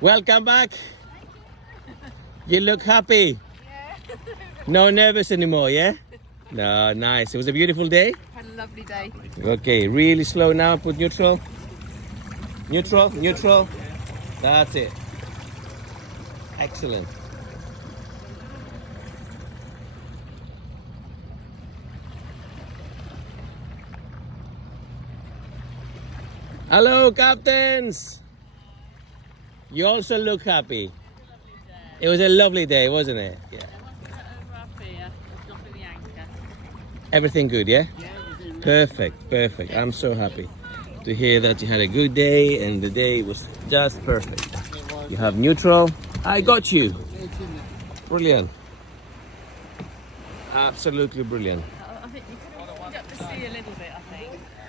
Welcome back. You look happy. No nervous anymore, yeah? No, nice. It was a beautiful day. Had a lovely day. Okay, really slow now. Put neutral. Neutral, neutral. That's it. Excellent. Hello, captains. You also look happy. It was a lovely day, wasn't it? Yeah. Everything good, yeah? Perfect, perfect. I'm so happy to hear that you had a good day and the day was just perfect. You have neutral. I got you. Brilliant. Absolutely brilliant. I think you could have warmed up the sea a little bit, I think.